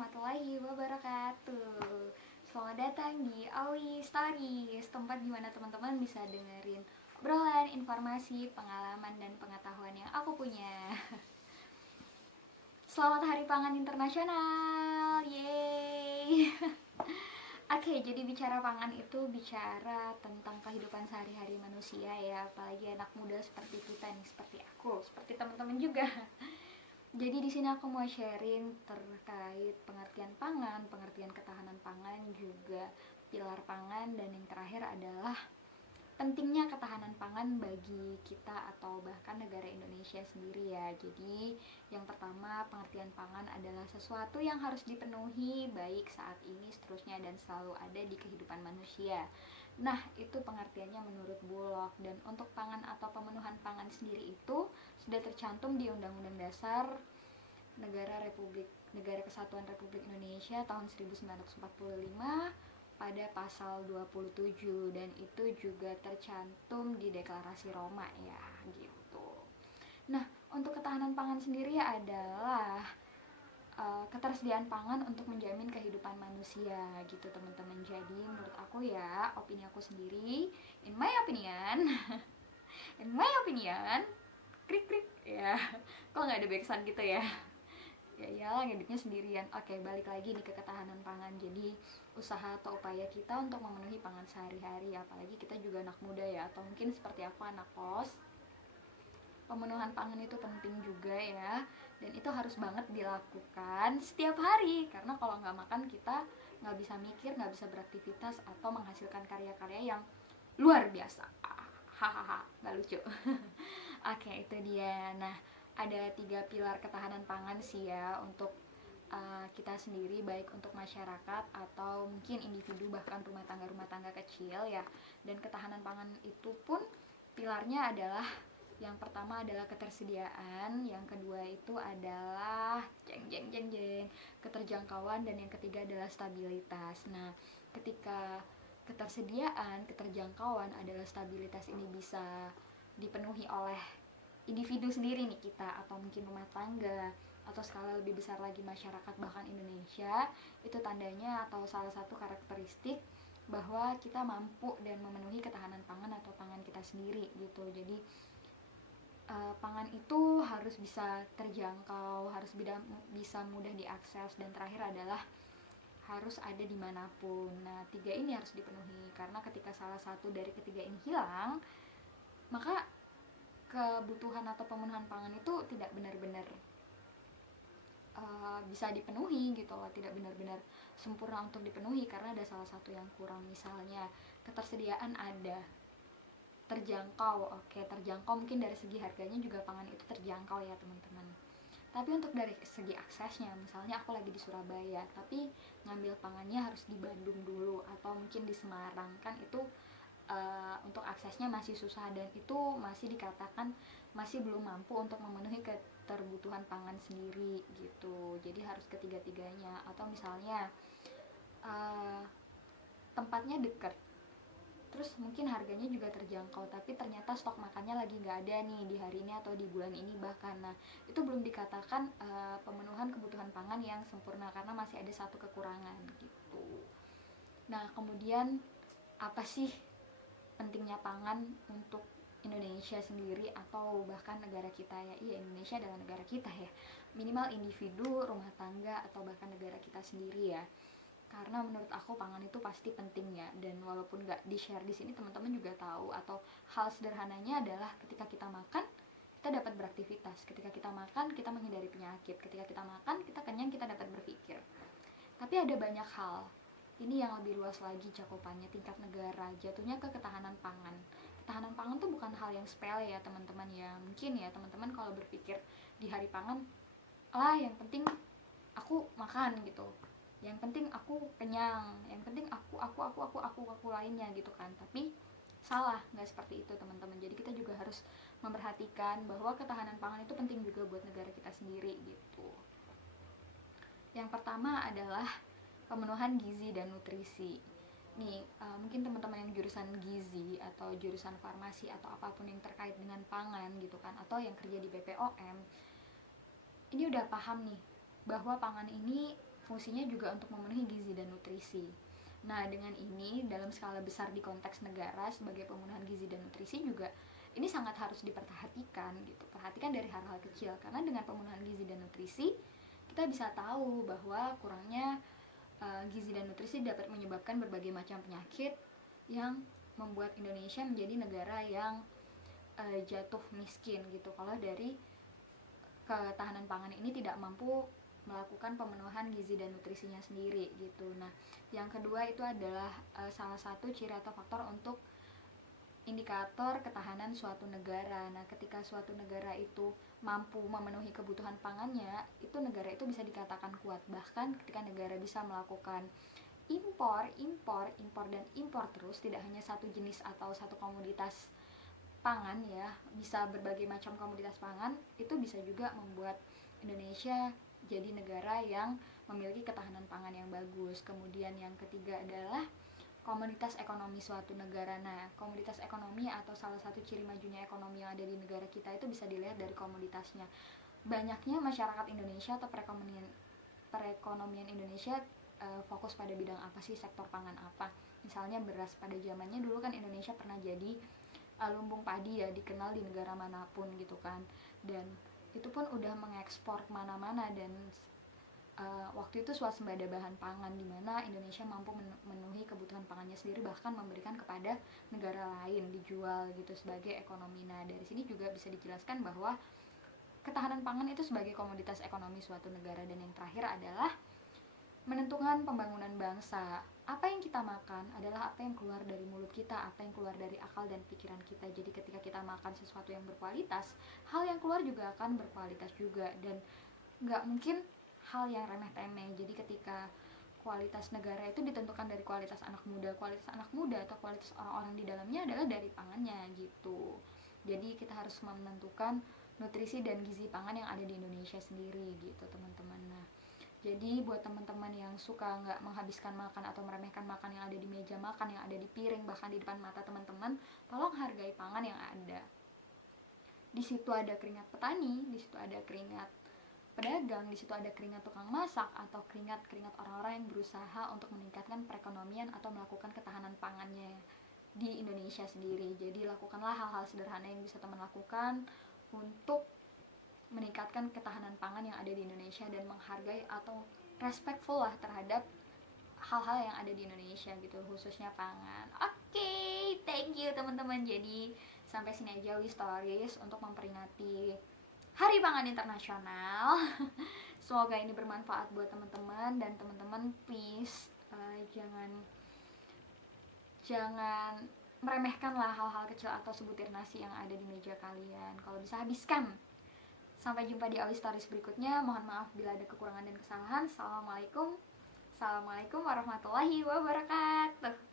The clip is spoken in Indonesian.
warahmatullahi wabarakatuh. Selamat datang di Awi Stories, tempat dimana teman-teman bisa dengerin obrolan, informasi, pengalaman, dan pengetahuan yang aku punya. Selamat Hari Pangan Internasional, yeay. Oke, jadi bicara pangan itu bicara tentang kehidupan sehari-hari manusia ya, apalagi anak muda seperti kita nih, seperti aku, seperti teman-teman juga. Jadi di sini aku mau sharing terkait pengertian pangan, pengertian ketahanan pangan, juga pilar pangan, dan yang terakhir adalah pentingnya ketahanan pangan bagi kita atau bahkan negara Indonesia sendiri ya. Jadi yang pertama, pengertian pangan adalah sesuatu yang harus dipenuhi baik saat ini, seterusnya, dan selalu ada di kehidupan manusia. Nah, itu pengertiannya menurut Bulog. Dan untuk pangan atau pemenuhan pangan sendiri itu sudah tercantum di Undang-Undang Dasar Negara Kesatuan Republik Indonesia tahun 1945 pada pasal 27, dan itu juga tercantum di Deklarasi Roma ya, gitu. Nah, untuk ketahanan pangan sendiri adalah ketersediaan pangan untuk menjamin kehidupan manusia gitu teman-teman. Jadi menurut aku ya, opini aku sendiri, in my opinion, in my opinion, krik krik ya, kok nggak ada backsound gitu ya, ya iyalah ngeditnya sendirian. Oke, balik lagi nih ke ketahanan pangan. Jadi usaha atau upaya kita untuk memenuhi pangan sehari-hari, apalagi kita juga anak muda ya, atau mungkin seperti aku anak kos, pemenuhan pangan itu penting juga ya, dan itu harus banget dilakukan setiap hari, karena kalau nggak makan kita nggak bisa mikir, nggak bisa beraktivitas atau menghasilkan karya-karya yang luar biasa. Hahaha, nggak lucu. Oke, itu dia. Nah, ada 3 pilar ketahanan pangan sih ya untuk kita sendiri, baik untuk masyarakat atau mungkin individu, bahkan rumah tangga kecil ya. Dan ketahanan pangan itu pun pilarnya adalah, yang pertama adalah ketersediaan, yang kedua itu adalah keterjangkauan, dan yang ketiga adalah stabilitas. Nah, ketika ketersediaan, keterjangkauan adalah stabilitas ini bisa dipenuhi oleh individu sendiri nih kita, atau mungkin rumah tangga, atau skala lebih besar lagi masyarakat bahkan Indonesia, itu tandanya atau salah satu karakteristik bahwa kita mampu dan memenuhi ketahanan pangan atau pangan kita sendiri gitu. Jadi pangan itu harus bisa terjangkau, harus bisa mudah diakses, dan terakhir adalah harus ada dimanapun. Nah, 3 ini harus dipenuhi, karena ketika salah satu dari ketiga ini hilang, maka kebutuhan atau pemenuhan pangan itu tidak benar-benar bisa dipenuhi gitu loh, tidak benar-benar sempurna untuk dipenuhi karena ada salah satu yang kurang. Misalnya ketersediaan ada, terjangkau, oke, terjangkau mungkin dari segi harganya juga pangan itu terjangkau ya teman-teman. Tapi untuk dari segi aksesnya, misalnya aku lagi di Surabaya tapi ngambil pangannya harus di Bandung dulu atau mungkin di Semarang, kan itu untuk aksesnya masih susah, dan itu masih dikatakan masih belum mampu untuk memenuhi keterbutuhan pangan sendiri gitu. Jadi harus ketiga-tiganya. Atau misalnya tempatnya dekat, terus mungkin harganya juga terjangkau, tapi ternyata stok makannya lagi nggak ada nih di hari ini atau di bulan ini bahkan. Nah, itu belum dikatakan pemenuhan kebutuhan pangan yang sempurna karena masih ada satu kekurangan gitu. Nah, kemudian apa sih pentingnya pangan untuk Indonesia sendiri atau bahkan negara kita ya? Iya, Indonesia adalah negara kita ya, minimal individu, rumah tangga, atau bahkan negara kita sendiri ya. Karena menurut aku pangan itu pasti penting ya, dan walaupun gak di-share di sini, teman-teman juga tahu, atau hal sederhananya adalah ketika kita makan kita dapat beraktivitas, ketika kita makan kita menghindari penyakit, ketika kita makan kita kenyang, kita dapat berpikir. Tapi ada banyak hal, ini yang lebih luas lagi cakupannya, tingkat negara, jatuhnya ke ketahanan pangan. Ketahanan pangan tuh bukan hal yang sepele ya teman-teman ya. Mungkin ya teman-teman kalau berpikir di hari pangan, yang penting aku makan gitu, yang penting aku kenyang, yang penting aku lainnya gitu kan. Tapi salah, nggak seperti itu teman-teman. Jadi kita juga harus memperhatikan bahwa ketahanan pangan itu penting juga buat negara kita sendiri gitu. Yang pertama adalah pemenuhan gizi dan nutrisi. Nih, mungkin teman-teman yang jurusan gizi atau jurusan farmasi atau apapun yang terkait dengan pangan gitu kan, atau yang kerja di BPOM, ini udah paham nih bahwa pangan ini fungsinya juga untuk memenuhi gizi dan nutrisi. Nah, dengan ini dalam skala besar di konteks negara sebagai pemenuhan gizi dan nutrisi juga ini sangat harus diperhatikan gitu. Perhatikan dari hal-hal kecil, karena dengan pemenuhan gizi dan nutrisi kita bisa tahu bahwa kurangnya gizi dan nutrisi dapat menyebabkan berbagai macam penyakit yang membuat Indonesia menjadi negara yang jatuh miskin gitu kalau dari ketahanan pangan ini tidak mampu melakukan pemenuhan gizi dan nutrisinya sendiri gitu. Nah, yang kedua itu adalah salah satu ciri atau faktor untuk indikator ketahanan suatu negara. Nah, ketika suatu negara itu mampu memenuhi kebutuhan pangannya, itu negara itu bisa dikatakan kuat. Bahkan ketika negara bisa melakukan impor dan impor terus, tidak hanya satu jenis atau satu komoditas pangan ya, bisa berbagai macam komoditas pangan, itu bisa juga membuat Indonesia jadi negara yang memiliki ketahanan pangan yang bagus. Kemudian yang ketiga adalah komoditas ekonomi suatu negara. Nah, komoditas ekonomi atau salah satu ciri majunya ekonomi yang ada di negara kita itu bisa dilihat dari komoditasnya. Banyaknya masyarakat Indonesia atau perekonomian Indonesia fokus pada bidang apa sih, sektor pangan apa. Misalnya beras, pada zamannya dulu kan Indonesia pernah jadi lumbung padi ya, dikenal di negara manapun gitu kan, dan itu pun udah mengekspor kemana-mana, dan waktu itu swasembada bahan pangan, di mana Indonesia mampu memenuhi kebutuhan pangannya sendiri, bahkan memberikan kepada negara lain, dijual gitu sebagai ekonomi. Nah, dari sini juga bisa dijelaskan bahwa ketahanan pangan itu sebagai komoditas ekonomi suatu negara. Dan yang terakhir adalah menentukan pembangunan bangsa. Apa yang kita makan adalah apa yang keluar dari mulut kita, apa yang keluar dari akal dan pikiran kita. Jadi ketika kita makan sesuatu yang berkualitas, hal yang keluar juga akan berkualitas juga, dan nggak mungkin hal yang remeh-temeh. Jadi ketika kualitas negara itu ditentukan dari kualitas anak muda atau kualitas orang-orang di dalamnya adalah dari pangannya gitu. Jadi kita harus menentukan nutrisi dan gizi pangan yang ada di Indonesia sendiri gitu teman-teman. Nah, jadi buat teman-teman yang suka nggak menghabiskan makan atau meremehkan makan yang ada di meja makan, yang ada di piring, bahkan di depan mata teman-teman, tolong hargai pangan yang ada. Di situ ada keringat petani, di situ ada keringat pedagang, di situ ada keringat tukang masak, atau keringat orang-orang yang berusaha untuk meningkatkan perekonomian atau melakukan ketahanan pangannya di Indonesia sendiri. Jadi lakukanlah hal-hal sederhana yang bisa teman lakukan untuk meningkatkan ketahanan pangan yang ada di Indonesia, dan menghargai atau respectful lah terhadap hal-hal yang ada di Indonesia gitu, khususnya pangan. Oke, thank you teman-teman. Jadi sampai sini aja We Stories untuk memperingati Hari Pangan Internasional. Semoga ini bermanfaat buat teman-teman, dan teman-teman please jangan meremehkanlah hal-hal kecil atau sebutir nasi yang ada di meja kalian. Kalau bisa habiskan. Sampai jumpa di Awi Stories berikutnya. Mohon maaf bila ada kekurangan dan kesalahan. Assalamualaikum warahmatullahi wabarakatuh.